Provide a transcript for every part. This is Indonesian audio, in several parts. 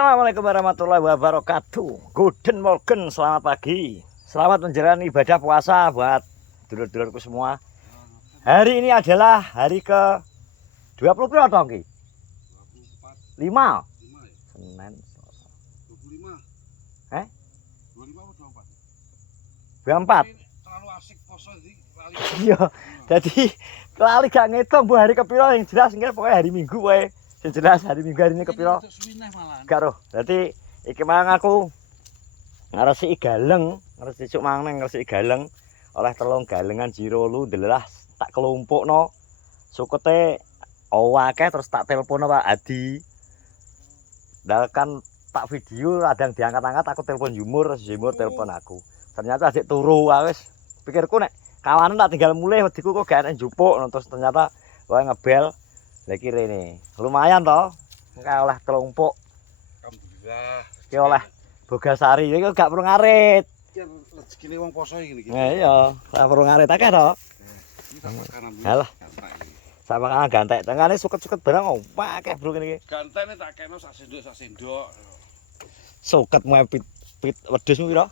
Assalamualaikum warahmatullahi wabarakatuh. Guten morgen, selamat pagi. Selamat menjalani ibadah puasa buat dulur-dulurku semua. Hari ini adalah hari ke 20 berapa tahun ki? 5. Senin. 25. 25 atau 24? 24. Terlalu asik poso iki. Iya. Jadi lali gak ngitung bu hari kepiro yang jelas nggih pokoknya hari Minggu wae. Sing jelas hari Minggu hari ini kepiro? Gak roh. Dadi iki mang aku ngresi galeng, ngresi cuk mang nang ngresi galeng oleh telung galengan jiro lu ndelah tak kelompokno. Sukete akeh terus tak telepono Pak Adi. Kan tak video adang diangkat-angkat aku telepon Jumur telepon aku. Ternyata asik turu wis pikirku nek kawanan tak tinggal mulai wediku kok gak enak njupuk terus ternyata wae ngebel. Lagi rene lumayan toh kayak oleh kelompok alhamdulillah ki oleh Bogasari iki gak perlu ngarit iki rezekine wong poso iki iya gak perlu ngarit akeh toh halah sama kan gantek tengane suket-suket barang akeh bro kene iki gantene tak kena sak sendok suket mepit wedhusmu piro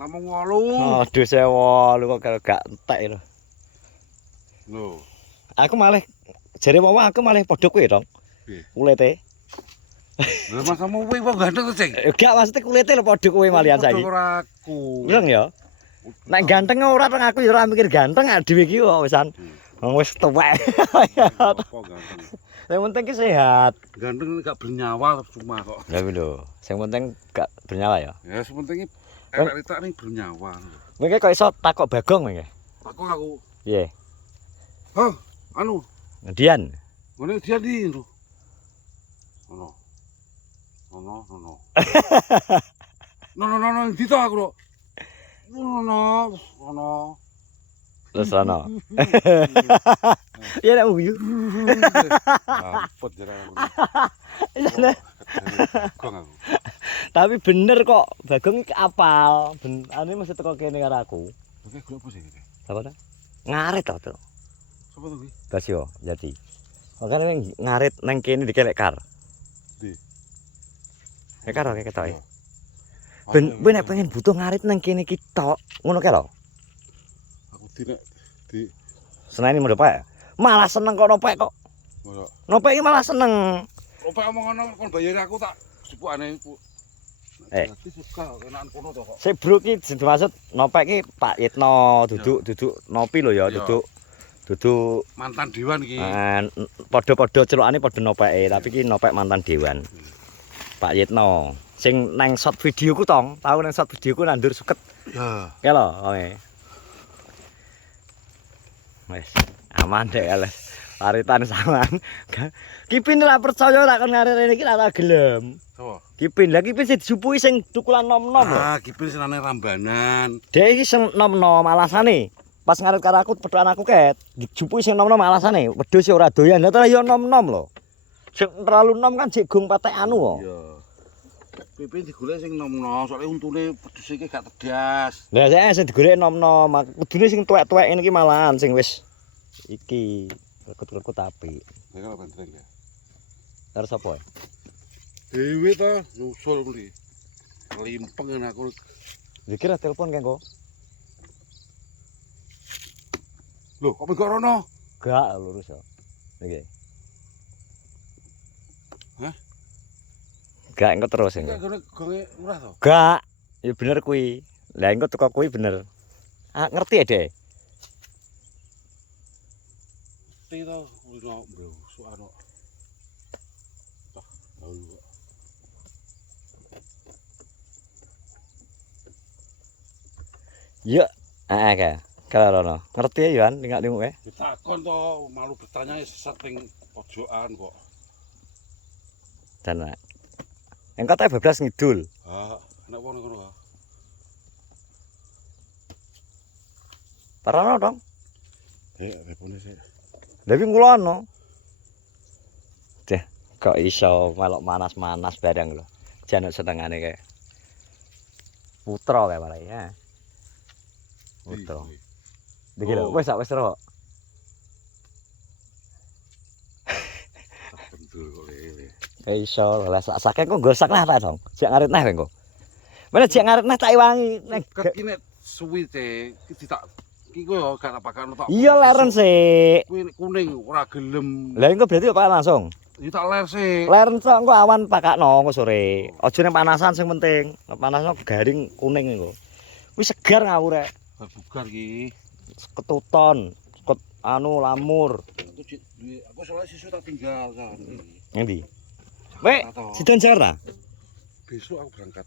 namung 8 wedhus 8 kok gak entek lho lho aku malah jare wong aku malah padha kowe dong. Kulite. Lha mas kamu kowe wong ganteng to, Cing? Gak maksudnya kulite lho padha kowe malian saiki. Ora aku. Ireng ya. Nek ganteng ora teng aku ya ora mikir ganteng dhewe iki kok wisan. Wong wis tuwek. Apa ganteng? Yang penting ki sehat. Ganteng gak bernyawa cuma kok. Ya lho, sing penting gak bernyawa ya. Ya sing penting elek ning bernyawa. Kowe kok iso takok Bagong kowe? Takok aku. Piye? Hah, anu Dian. Ngene Dian di lho. Ono. No, di to aku lho. Ono. Terus ono. Ya nek guyu. Apot jarang. Tapi bener kok, Bagong iki apal. Ane mesti teko kene karo aku. Oke, golek apa sih iki? Apa ta? Ngarit to. Sopo to kuwi? Basio, jadi. Makane ngarit nang kene dikelek kar. Ndi? Kar oke ketoke. Ben nek pengen butuh ngarit nang kene iki tok, ngono kae lho. Aku di seneni mendopek. Malah seneng kok nopek kok. Nopek iki malah seneng. Nopek omong ngono kon bayar aku tak sepukane. Suka enakan kono to kok. Sik bro iki dimaksud nopek iki Pak Yitno, duduk nopi lho ya, duduk mantan dewan iki. Padha-padha celukane padha nopeke, tapi iki nopek mantan dewan. Pak Yitno. Sing nang shot videoku tong, tau nang shot videoku nandur suket. Ya. Kae lho, oke. Wes, aman deh les. Laritan saman. Kipin ora percaya tak kon ngarit rene iki ora gelem. Sopo? Kipin. Lah kipin sing dijupuki sing tukulan nom-nom lho. Ah, kipin senane rambanan. Dek iki sing nom-nom alasane. Pas ngarit karo aku pedhokan aku ket, dijupuki sing nom-nom alasane, wedhus ora doyan. Lah terus ya nom-nom lho. Sing terlalu nom kan jek gong patek anu kok. Iya. Pipin digolek sing nom-nom, soalnya untune wedhus iki gak tedas. Lah sing digolek nom-nom, kudune sing tuwek-tuwek ngene iki malahan sing wis iki lekut-lekut apik. Nek karo benteng ya. Terus apa? Dewe to nyusul kuwi. Limpeng aku. Dikira telepon kan kok. Loh, kok kok rono? Gak lurus ya. Iki. Hah? Gak engko terus engko. Gonge murah to? Gak. Ya bener kuwi. Lah engko teko kuwi bener. Ah ngerti ya, Dek? Ngerti to, ono mbusuk anu. Toh, lho. Ya, ka. Kalau rono. Ngerti ya, Yohan, lingak-linguk e. Ditakon to, malu bertanya sesat ning pojokan kok. Dan engko tak bablas ngidul. Heeh, nek wong ngono. Parano dong. Repone sik. Lha iki ngulono. Deh, kok iso melok manas-manas bareng lho. Januk setengane kae. Putra kae malah ya. Putra. Iki lho, wis sak wis ro. Bentul kok lele. Iso lah sak-sake kok gosak lah ta dong. Jak ngarit neh engko. Mana jak ngarit neh tak iwangi. Ket iki nek suwi te iki tak iki kok gak bakal tak. Iya leren sik. Kuwi kuning ora gelem. Lah engko berarti pakai langsung. Iki tak ler sik. Leren tok engko awan pakakno engko sore. Aja ning panasan sing penting. Panasno garing kuning engko. Wis segar ngawur rek. Bugar iki. Ketuton, anu lamur. Aku soalnya siswa tak tinggal kan. Ngendi? Wek, sidan Jakarta. Besok aku berangkat.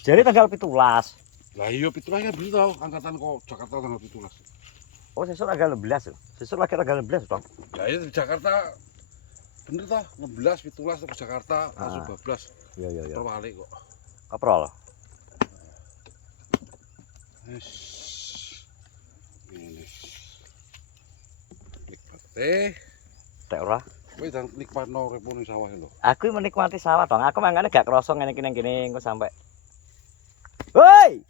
Jadi tanggal 17. Lah iya 17 kan bisa tau angkatan kok Jakarta tanggal 17. Oh, sesuk tanggal 16. Sesuk lagi tanggal 16, Bang. Ya itu di Jakarta bener toh 16 17 ke Jakarta langsung 12. Iya. Terbalik kok. Kaprol. Wis. Ini. Nikmate. Tek ora. Kowe dan nikmatno uripmu ning sawah lho. Aku menikmati sawah, Bang. Aku mangane gak krasa ngene-kene engko sampe. Woi.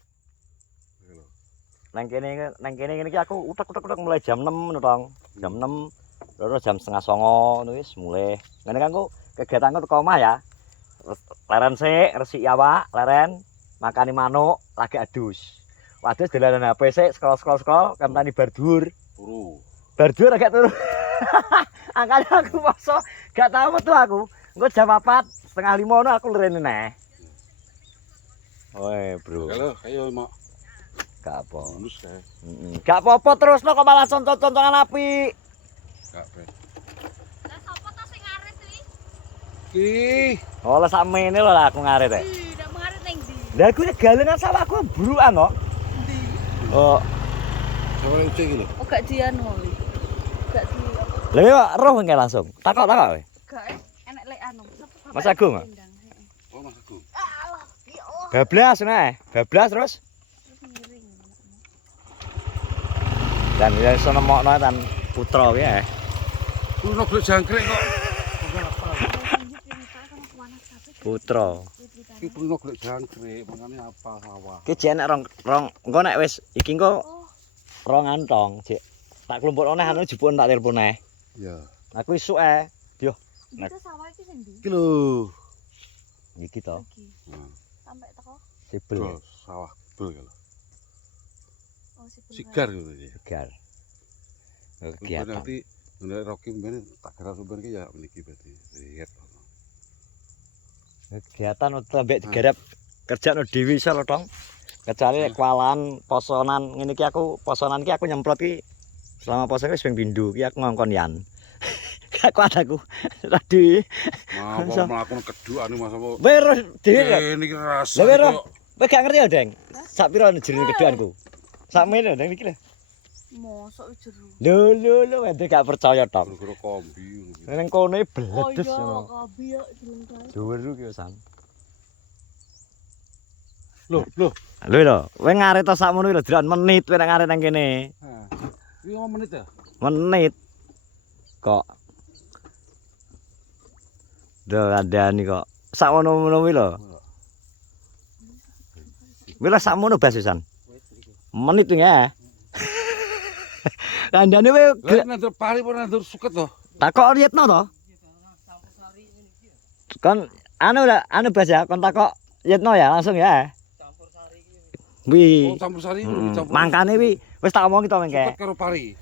Nang kene ngene iki aku utek-utek mulai jam 6 ngono, Tong. Jam 6 terus jam setengah 9 ngono wis mulai. Ngene kan aku kegiatanku teko omah ya. Leren sik, resik awak, leren makani manuk, lagi adus. Wadus dolanan HP sik, scroll kantani bar dhuwur. Turu. Bar dhuwur agak turu. Angkane aku poso gak tau metu aku. Engko jam 4:30 ngono aku leren neh. Oi, Bro. Halo, ayo mak. Gak apa. Bonus kae. Gak apa-apa terusno kok malah contoh-contohan apik. Gak ben. Lah sapa ta sing ngarit iki? Ki. Oh, lah sakmene lho lah aku ngarit e. Ndak ngarit ning ndi? Lah aku galengan sawahku burukan kok. Ndi? Oh, Soale ucek iki lho. Oh gak dianu iki. Gak di apa? lha kok roh engke langsung. Takok kowe. Gak enek lek anu. Mas Agung, ah? Oh Mas Agung. Allah, ya Allah. Bablas neh. Bablas terus. Miring. Dan ya iso nemokno tan putra kuwi ya. Kuwi ono golek jangkrik kok. Putra. Iki puno golek jangkrik, mangane apa sawah. Ki jek nek rong engko nek wis iki engko rong antong jek tak kelompokno neh anu jebul tak telepon neh. Iya. Aku isuk Yo, Itu sawah iki sing ndi? Iki lho. iki to. Iki. Nah, Sampai teko. Sibel. bel sawah bel kalau. Oh sipil. Sigar gitu ya. Segar. Kegiatan. Kegiatan. Nanti nek Rocky mbene tak kira sumber iki ya meniki berarti. Lihat. Kegiatan tambah digarap kerja no dewi iso lho, Tong. Kecuali kualan, posonan ngene iki aku posonan iki aku nyemprot iki selama poso wis ping pindho iki aku ngongkon yan. Gak kuat aku. Tadi. Mau mlakukan kedukan Mas apa? Wis dhewe. Niki rasa. Lha wis kowe gak ngerti ya, Deng? Sak pira jerine kedukanku? Sak mene Deng iki lho. Mosok jero. Lho, ente gak percaya, Tong. Guru kombi. Ning kono Oh bledes iya, ngono. kabi yo jeleng kae. Dhuwur ki San. Loh. Lho lho, kowe ngarit to sakmono lho, dran menit kowe nek ngarit nang kene. Nah. Iki 5 menit ya? Menit. Kok. Duh, andani kok. Sakmono-mono kuwi lho. Wis lah sakmono basusan. Menit ya. Kandane kowe Lah nandur pari apa nandur suket to? takok Riyetno to? Kan anu lah, anu Bas ya, kon takok Riyetno ya langsung ya. Wi. Oh campur sari campur. Mangkane wi wis tak omongi to mengke. Suket karo pari.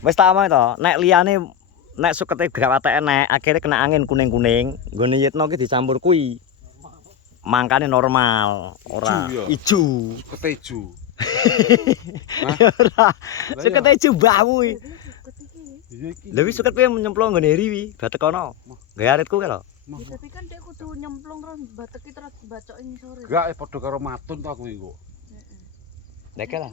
Wis tak omongi to, nek liyane nek sukete gak wateke nek akhire kena angin kuning-kuning, nggone Riyetno ki dicampur kuwi. Mangkane normal, ora ijo. Suket ijo. Ora. Sukete ijo mbahmu iki. Iya iki. Lha wis suket kowe nyemplung nggone eri wi, batekono. Gawe aritku ki lho. Ya, tapi kan dek kudu nyemplung terus bateki terus bacok ini sore. Gak padha karo matun to aku iki kok. Nek lah.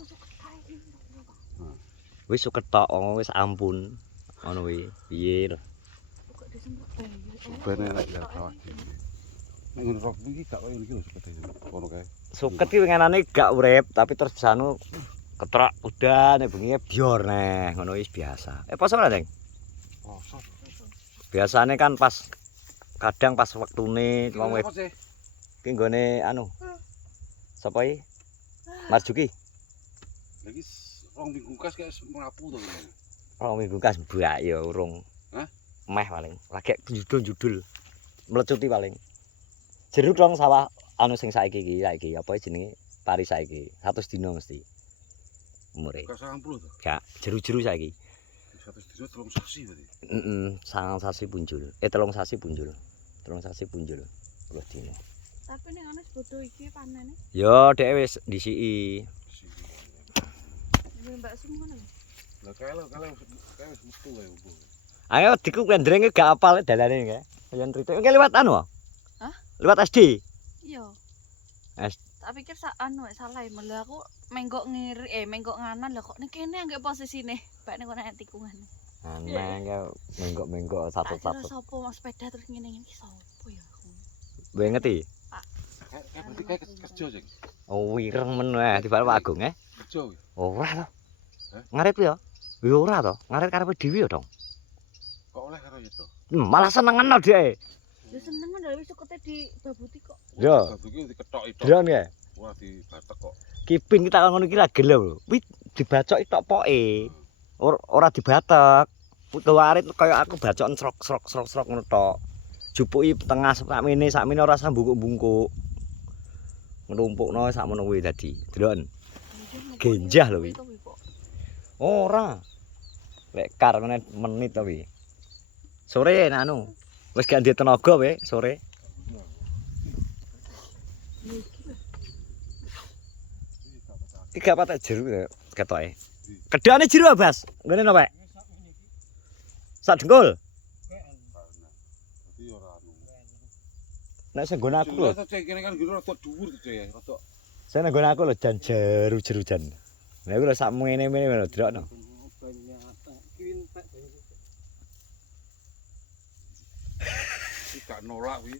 Wis suket tok, wis ampun. Ngono wi. Piye lho. Kok disemprot bae. Ben enak ya sawah iki. Nek ngono rok iki gak koyo iki lho suket ijo. Ngono kae. Suket ki winginane gak urip, tapi terus disanu ketrak udan nek bengi bior neh, ngono wis biasa. Poso ora, Deng? Poso. Biasane kan pas kadang pas wektune wong Apa sih? ki nggone anu. Sapa iki? Marjuki. Lagi rong minggu kas kayak merapu to. Rong minggu kas mbak ya urung. Hah? Meh paling. Lagi judul-judul. melecuti paling. Jeruk dong sawah anu sing saiki apa jenenge pari saiki 100 dina mesti. Umure. Gak 90 to. Gak jeru-jeru saiki. 100 dina 3 sasi berarti. Heeh, 3 sasi punjul. 3 sasi punjul. 3 sasi punjul. 10 dina. Tapi ning ana bodo iki panene. Yo dhek wis ndisiki. Mbak Sum ngono. Lah kalau wis metu wae opo. Ayo diku kendrenge gak apal dalane kae. Yen trite iki liwat anu. Hah? Liwat SD. Iya. SD. Tak pikir anu salah malah aku menggok menggok nganan lah kok ning kene anggek posisine. Bak ning kono tikungan. Aneh kok menggok-menggok satu-satu. Sopo mas sepeda terus ngene-ngene iki sopo ya? Kowe ngerti? Kayak berarti kayak kerja sih. Oh, wireng men wae dibalik Pak Agung Kerja kuwi. Ora to. Hah? Ngarit ya? Ya ora to. Ngarit karepe dhewe ya, Dong. Kok oleh karo itu? Malah senengen no dhek. Ya seneng kan wis sukete dibabuti kok. Yo, Batu ki diketok itu. dron ya. Wah dibatek kok. Kipin kita ngono iki ra gelem lho. Kuwi dibacok tok poke. Ora dibatek. Putu warit kaya aku bacok srok ngono tok. Jupuki tengah sakmene ora usah bungkuk-bungkuk. Nglumpukno sakmono kuwi dadi. Delok. Genjah lho kuwi. Ora. Lek kar ngene menit to kuwi. Sore nek anu. Wis gak ndek tenaga we sore. Tiga patek jeruk ketoke. Kedane jeruk Bas. Ngene no, Pak. Sak dengkul. Dadi ora anu. Nek sing nggon aku lho. Kene kan guru rada dhuwur to ya, rada. Sing nggon aku lho jan jeru-jeru jan. Lah iku lho sak ngene-ngene lho delokno. Gak nolak kuwi,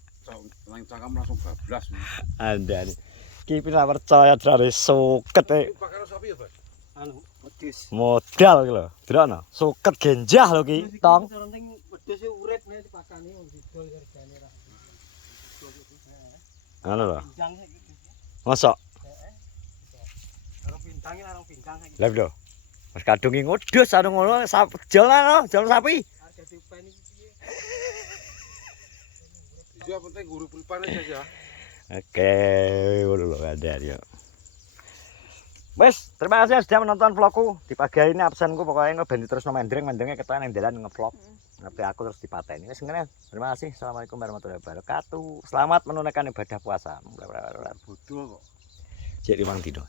nang cangkem langsung bablas kuwi. Andane. Ki pira percaya drane suket e. Pakar sapi ya, Pak? Anu, wedhus. Modal ki lho. Delokno. Suket genjah lho ki, Tong. Ning wedhus e urip nek dipakani wong didol regane ra. Ngono lho. Pinjang saiki. Mosok. Heeh. Arung pintange arung pinjang saiki. Lah lho. Mas kadung iki ngudus anu ngono jalan sapi. Harga diupeni iki piye? Iya penting guru pripane aja ya. Oke, ngono lho ada ya. Wes, terima kasih sudah menonton vlogku. Di pagi hari ini absenku pokoknya ngebantu terus mendreng-mendrengnya ketokan yang jalan nge-vlog. Tapi aku terus dipateni. Wes ngene. Terima kasih. Assalamualaikum warahmatullahi wabarakatuh. Selamat menunaikan ibadah puasa. Bodoh kok. Cek 5 dino.